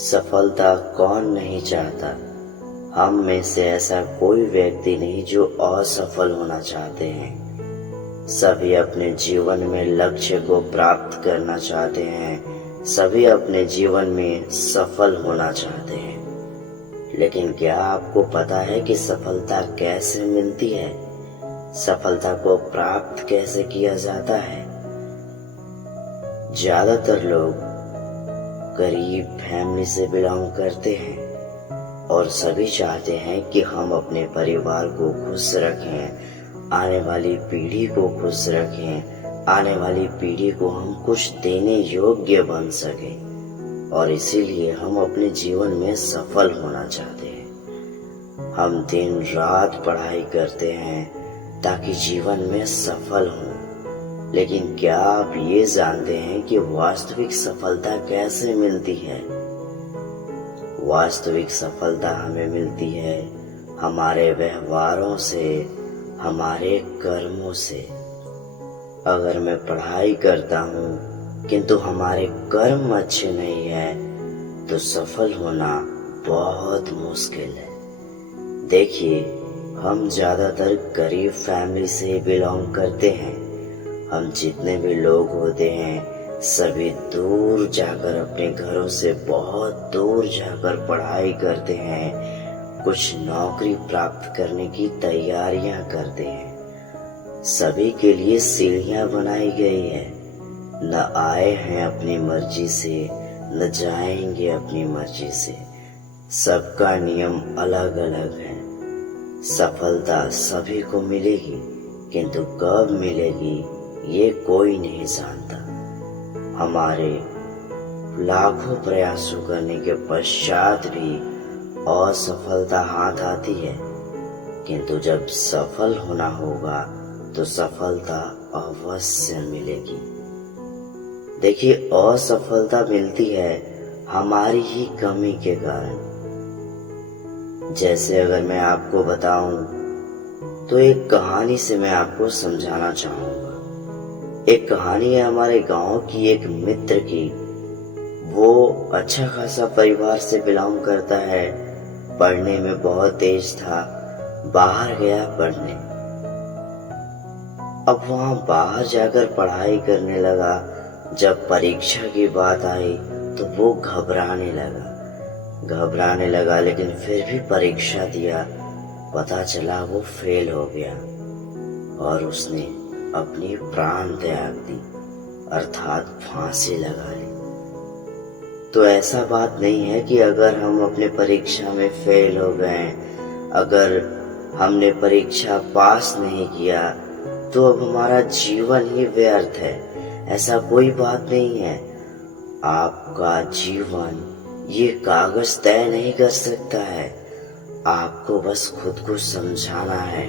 सफलता कौन नहीं चाहता। हम में से ऐसा कोई व्यक्ति नहीं जो असफल होना चाहते हैं। सभी अपने जीवन में लक्ष्य को प्राप्त करना चाहते हैं। सभी अपने जीवन में सफल होना चाहते हैं। लेकिन क्या आपको पता है कि सफलता कैसे मिलती है? सफलता को प्राप्त कैसे किया जाता है? ज्यादातर लोग गरीब फैमिली से बिलोंग करते हैं और सभी चाहते हैं कि हम अपने परिवार को खुश रखें, आने वाली पीढ़ी को खुश रखें, आने वाली पीढ़ी को हम कुछ देने योग्य बन सकें और इसीलिए हम अपने जीवन में सफल होना चाहते हैं। हम दिन रात पढ़ाई करते हैं ताकि जीवन में सफल हों। लेकिन क्या आप ये जानते हैं कि वास्तविक सफलता कैसे मिलती है? वास्तविक सफलता हमें मिलती है हमारे व्यवहारों से, हमारे कर्मों से। अगर मैं पढ़ाई करता हूँ किंतु हमारे कर्म अच्छे नहीं है तो सफल होना बहुत मुश्किल है। देखिए, हम ज्यादातर गरीब फैमिली से बिलोंग करते हैं। हम जितने भी लोग होते हैं सभी दूर जाकर, अपने घरों से बहुत दूर जाकर पढ़ाई करते हैं, कुछ नौकरी प्राप्त करने की तैयारियां करते हैं। सभी के लिए सीढ़ियां बनाई गई है। न आए हैं अपनी मर्जी से, न जाएंगे अपनी मर्जी से। सबका नियम अलग अलग है। सफलता सभी को मिलेगी किंतु कब मिलेगी ये कोई नहीं जानता। हमारे लाखों प्रयासों करने के पश्चात भी असफलता हाथ आती है, किंतु जब सफल होना होगा तो सफलता अवश्य मिलेगी। देखिए, असफलता मिलती है हमारी ही कमी के कारण। जैसे अगर मैं आपको बताऊं तो एक कहानी से मैं आपको समझाना चाहूंगा। एक कहानी है हमारे गांव की एक मित्र की। वो अच्छा खासा परिवार से बिलोंग करता है, पढ़ने में बहुत तेज था, बाहर गया पढ़ने। अब वहां बाहर जाकर पढ़ाई करने लगा। जब परीक्षा की बात आई तो वो घबराने लगा, लेकिन फिर भी परीक्षा दिया। पता चला वो फेल हो गया और उसने अपनी प्राण त्याग दी, अर्थात फांसी लगा ली। तो ऐसा बात नहीं है कि अगर हम अपने परीक्षा में फेल हो गए, अगर हमने परीक्षा पास नहीं किया तो अब हमारा जीवन ही व्यर्थ है। ऐसा कोई बात नहीं है। आपका जीवन ये कागज तय नहीं कर सकता है। आपको बस खुद को समझाना है,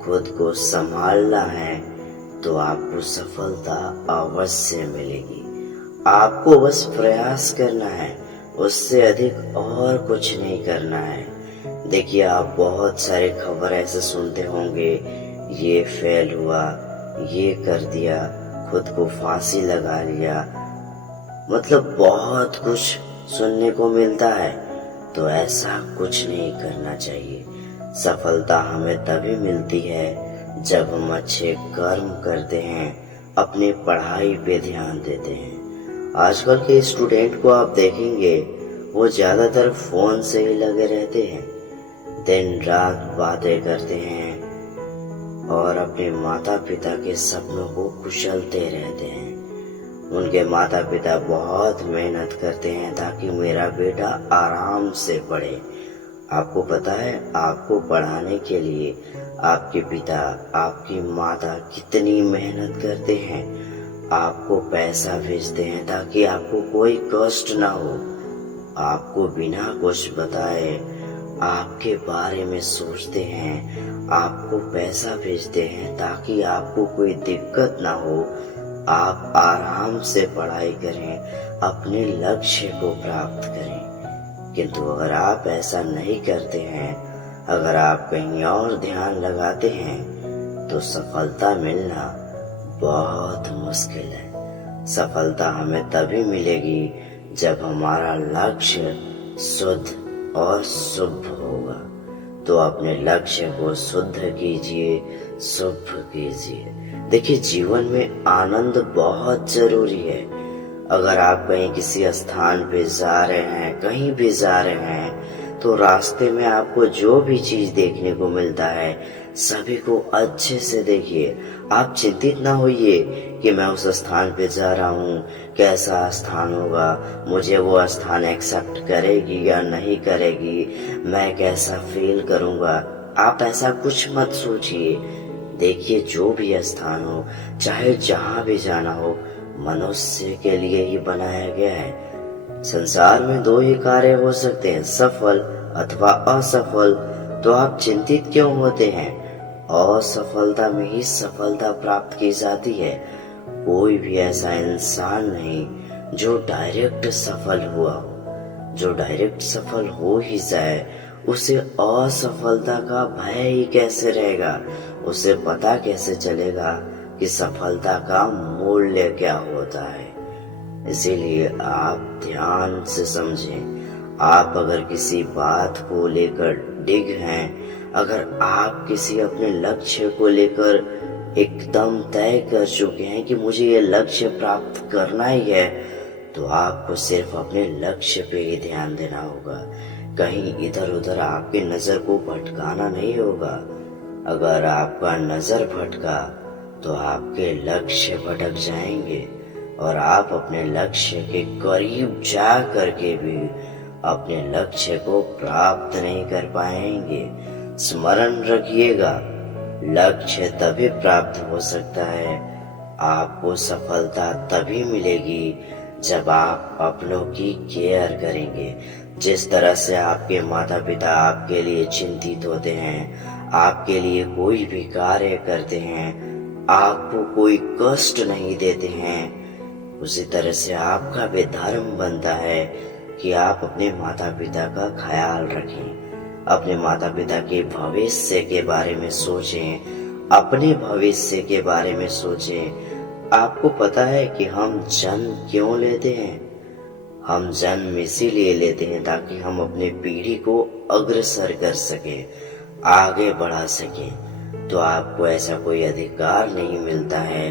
खुद को संभालना है, तो आपको सफलता अवश्य मिलेगी। आपको बस प्रयास करना है, उससे अधिक और कुछ नहीं करना है। देखिए, आप बहुत सारे खबर ऐसे सुनते होंगे, ये फेल हुआ, ये कर दिया, खुद को फांसी लगा लिया, मतलब बहुत कुछ सुनने को मिलता है। तो ऐसा कुछ नहीं करना चाहिए। सफलता हमें तभी मिलती है जब हम अच्छे कर्म करते हैं, अपने पढ़ाई पे ध्यान देते हैं। आजकल के स्टूडेंट को आप देखेंगे, वो ज्यादातर फोन से ही लगे रहते हैं, दिन रात बातें करते हैं और अपने माता पिता के सपनों को कुचलते रहते हैं। उनके माता पिता बहुत मेहनत करते हैं ताकि मेरा बेटा आराम से पढ़े। आपको पता है, आपको पढ़ाने के लिए आपके पिता, आपकी माता कितनी मेहनत करते हैं। आपको पैसा भेजते हैं ताकि आपको कोई कष्ट ना हो। आपको बिना कुछ बताए आपके बारे में सोचते हैं, आपको पैसा भेजते हैं ताकि आपको कोई दिक्कत ना हो, आप आराम से पढ़ाई करें, अपने लक्ष्य को प्राप्त करें। किंतु अगर आप ऐसा नहीं करते हैं, अगर आप कहीं और ध्यान लगाते हैं तो सफलता मिलना बहुत मुश्किल है। सफलता हमें तभी मिलेगी जब हमारा लक्ष्य शुद्ध और शुभ होगा। तो अपने लक्ष्य को शुद्ध कीजिए, शुभ कीजिए। देखिए, जीवन में आनंद बहुत जरूरी है। अगर आप कहीं किसी स्थान पे जा रहे हैं, कहीं भी जा रहे हैं, तो रास्ते में आपको जो भी चीज देखने को मिलता है सभी को अच्छे से देखिए। आप चिंतित ना होइए कि मैं उस स्थान पे जा रहा हूँ, कैसा स्थान होगा, मुझे वो स्थान एक्सेप्ट करेगी या नहीं करेगी, मैं कैसा फील करूँगा। आप ऐसा कुछ मत सोचिए। देखिए, जो भी स्थान हो, चाहे जहाँ भी जाना हो, मनुष्य के लिए ही बनाया गया है। संसार में दो ही कार्य हो सकते हैं, सफल अथवा असफल। तो आप चिंतित क्यों होते हैं? असफलता में ही सफलता प्राप्त की जाती है। कोई भी ऐसा इंसान नहीं जो डायरेक्ट सफल हुआ हो। जो डायरेक्ट सफल हो ही जाए, उसे असफलता का भय ही कैसे रहेगा? उसे पता कैसे चलेगा कि सफलता का मूल्य क्या होता है? इसीलिए आप ध्यान से समझें। आप अगर किसी बात को लेकर डिग हैं, अगर आप किसी अपने लक्ष्य को लेकर एकदम तय कर चुके हैं कि मुझे ये लक्ष्य प्राप्त करना ही है, तो आपको सिर्फ अपने लक्ष्य पे ही ध्यान देना होगा। कहीं इधर उधर आपकी नजर को भटकाना नहीं होगा। अगर आपका नजर भटका तो आपके लक्ष्य भटक जाएंगे और आप अपने लक्ष्य के करीब जा करके भी अपने लक्ष्य को प्राप्त नहीं कर पाएंगे। स्मरण रखिएगा, लक्ष्य तभी प्राप्त हो सकता है, आपको सफलता तभी मिलेगी जब आप अपनों की केयर करेंगे। जिस तरह से आपके माता पिता आपके लिए चिंतित होते हैं, आपके लिए कोई भी कार्य करते हैं, आपको कोई कष्ट नहीं देते हैं, उसी तरह से आपका भी धर्म बनता है कि आप अपने माता पिता का ख्याल रखें, अपने माता पिता के भविष्य के बारे में सोचें, अपने भविष्य के बारे में सोचें। आपको पता है कि हम जन्म क्यों लेते हैं? हम जन्म इसीलिए लेते हैं ताकि हम अपने पीढ़ी को अग्रसर कर सकें, आगे बढ़ा सकें। तो आपको ऐसा कोई अधिकार नहीं मिलता है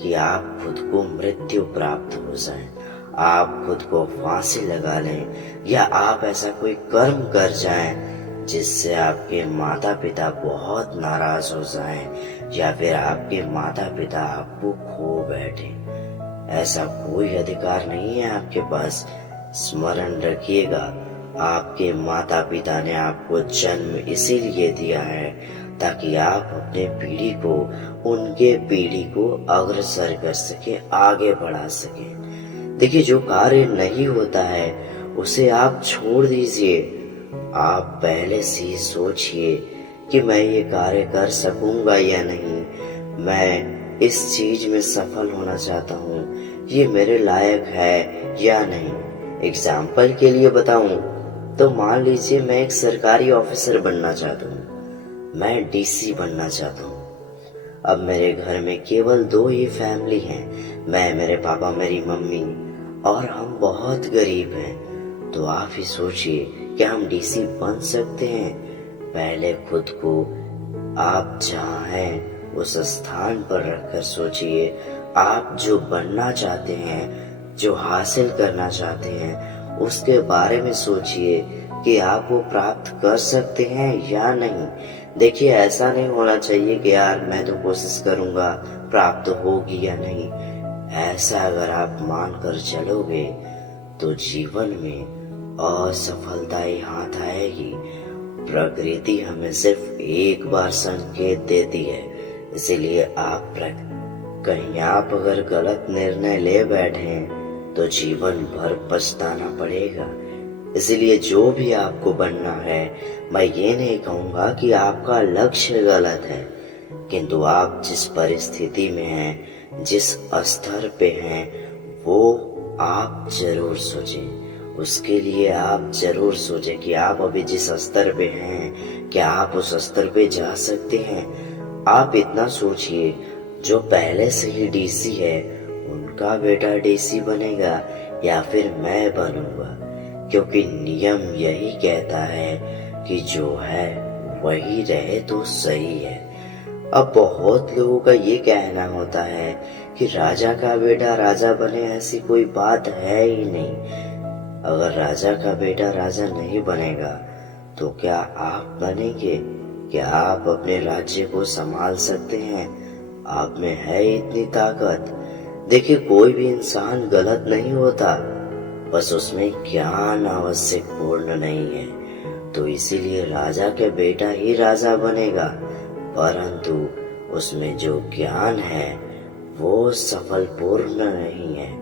कि आप खुद को मृत्यु प्राप्त हो जाए, आप खुद को फांसी लगा लें, या आप ऐसा कोई कर्म कर जाएं जिससे आपके माता पिता बहुत नाराज हो जाएं, या फिर आपके माता पिता आपको खो बैठे। ऐसा कोई अधिकार नहीं है आपके पास। स्मरण रखिएगा, आपके माता पिता ने आपको जन्म इसीलिए दिया है ताकि आप अपने पीढ़ी को, उनके पीढ़ी को अग्रसर कर सके, आगे बढ़ा सके। देखिए, जो कार्य नहीं होता है उसे आप छोड़ दीजिए। आप पहले से ही सोचिए कि मैं ये कार्य कर सकूंगा या नहीं, मैं इस चीज में सफल होना चाहता हूँ, ये मेरे लायक है या नहीं। एग्जाम्पल के लिए बताऊं तो मान लीजिए मैं एक सरकारी ऑफिसर बनना चाहता हूँ, मैं डीसी बनना चाहता हूँ। अब मेरे घर में केवल 2 ही फैमिली हैं, मैं, मेरे पापा, मेरी मम्मी, और हम बहुत गरीब हैं। तो आप ही सोचिए, क्या हम डीसी बन सकते हैं? पहले खुद को आप जहाँ हैं उस स्थान पर रखकर सोचिए, आप जो बनना चाहते हैं, जो हासिल करना चाहते हैं, उसके बारे में सोचिए कि आप वो प्राप्त कर सकते हैं या नहीं। देखिए, ऐसा नहीं होना चाहिए कि यार मैं तो कोशिश करूंगा, प्राप्त होगी या नहीं। ऐसा अगर आप मानकर चलोगे तो जीवन में असफलता ही हाथ आएगी। प्रकृति हमें सिर्फ एक बार संकेत देती है, इसीलिए कहीं आप अगर गलत निर्णय ले बैठे तो जीवन भर पछताना पड़ेगा। इसलिए जो भी आपको बनना है, मैं ये नहीं कहूँगा कि आपका लक्ष्य गलत है, किंतु आप जिस परिस्थिति में हैं, जिस स्तर पे हैं, वो आप जरूर सोचें। उसके लिए आप जरूर सोचें कि आप अभी जिस स्तर पे हैं, क्या आप उस स्तर पे जा सकते हैं। आप इतना सोचिए, जो पहले से ही डीसी है उनका बेटा डीसी बनेगा, या फिर मैं बनूंगा, क्योंकि नियम यही कहता है कि जो है वही रहे तो सही है। अब बहुत लोगों का ये कहना होता है कि राजा का बेटा राजा बने, ऐसी कोई बात है ही नहीं। अगर राजा का बेटा राजा नहीं बनेगा तो क्या आप बनेंगे? क्या आप अपने राज्य को संभाल सकते हैं? आप में है इतनी ताकत? देखिए, कोई भी इंसान गलत नहीं होता, बस उसमें ज्ञान आवश्यक पूर्ण नहीं है। तो इसीलिए राजा के बेटा ही राजा बनेगा, परंतु उसमें जो ज्ञान है वो सफल पूर्ण नहीं है।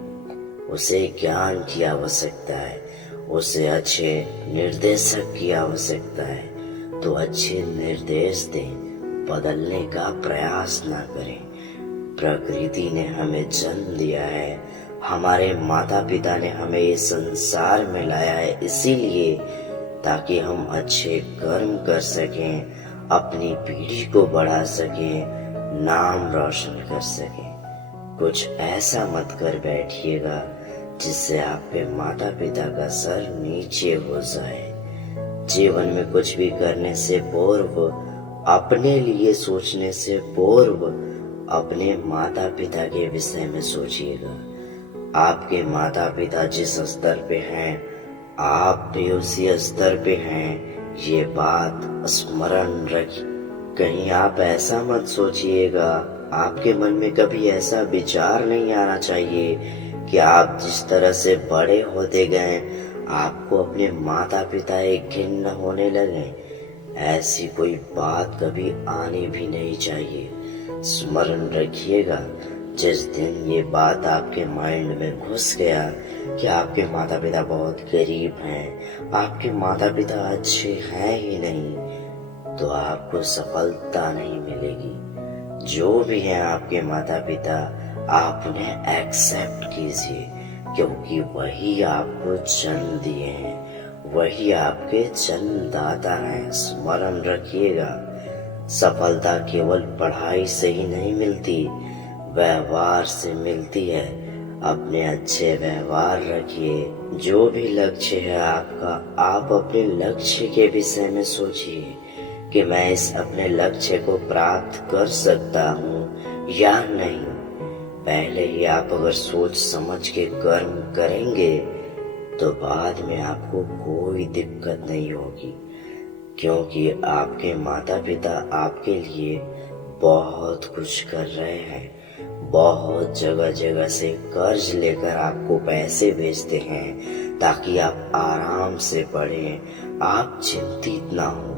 उसे ज्ञान की आवश्यकता है, उसे अच्छे निर्देशक की आवश्यकता है। तो अच्छे निर्देश दें, बदलने का प्रयास ना करें। प्रकृति ने हमें जन्म दिया है, हमारे माता पिता ने हमें इस संसार में लाया है इसीलिए ताकि हम अच्छे कर्म कर सकें, अपनी पीढ़ी को बढ़ा सकें, नाम रोशन कर सकें। कुछ ऐसा मत कर बैठिएगा जिससे आपके माता पिता का सर नीचे हो जाए। जीवन में कुछ भी करने से पूर्व, अपने लिए सोचने से पूर्व अपने माता पिता के विषय में सोचिएगा। आपके माता पिता जिस स्तर पे हैं, आप भी उसी स्तर पे हैं, ये बात स्मरण रखिए। कहीं आप ऐसा मत सोचिएगा, आपके मन में कभी ऐसा विचार नहीं आना चाहिए कि आप जिस तरह से बड़े होते गए आपको अपने माता पिता एक घिन्न होने लगे। ऐसी कोई बात कभी आनी भी नहीं चाहिए। स्मरण रखिएगा, जिस दिन ये बात आपके माइंड में घुस गया कि आपके माता पिता बहुत गरीब हैं, आपके माता पिता अच्छे हैं ही नहीं, तो आपको सफलता नहीं मिलेगी। जो भी हैं आपके माता पिता, आप उन्हें एक्सेप्ट कीजिए, क्योंकि वही आपको जन्म दिए हैं, वही आपके जन्मदाता हैं। स्मरण रखिएगा, सफलता केवल पढ़ाई से ही नहीं मिलती, व्यवहार से मिलती है। अपने अच्छे व्यवहार रखिए। जो भी लक्ष्य है आपका, आप अपने लक्ष्य के विषय में सोचिए कि मैं इस अपने लक्ष्य को प्राप्त कर सकता हूँ या नहीं। पहले ही आप अगर सोच समझ के कर्म करेंगे तो बाद में आपको कोई दिक्कत नहीं होगी, क्योंकि आपके माता पिता आपके लिए बहुत कुछ कर रहे हैं। बहुत जगह जगह से कर्ज लेकर आपको पैसे भेजते हैं ताकि आप आराम से पढ़ें, आप चिंतित ना हो।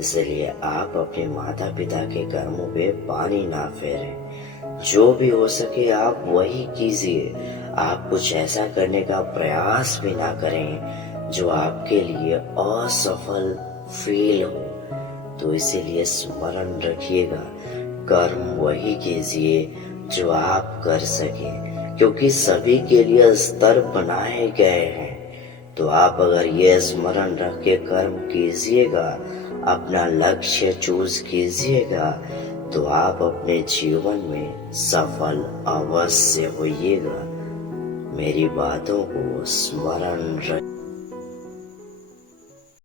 इसलिए आप अपने माता पिता के कर्मों पे पानी ना फेरें। जो भी हो सके आप वही कीजिए। आप कुछ ऐसा करने का प्रयास भी ना करें जो आपके लिए असफल फील हो। तो इसीलिए स्मरण रखिएगा, कर्म वही कीजिए जो आप कर सके, क्योंकि सभी के लिए स्तर बनाए गए हैं। तो आप अगर ये स्मरण रख के कर्म कीजिएगा, अपना लक्ष्य चूज कीजिएगा, तो आप अपने जीवन में सफल अवश्य होइएगा। मेरी बातों को स्मरण रख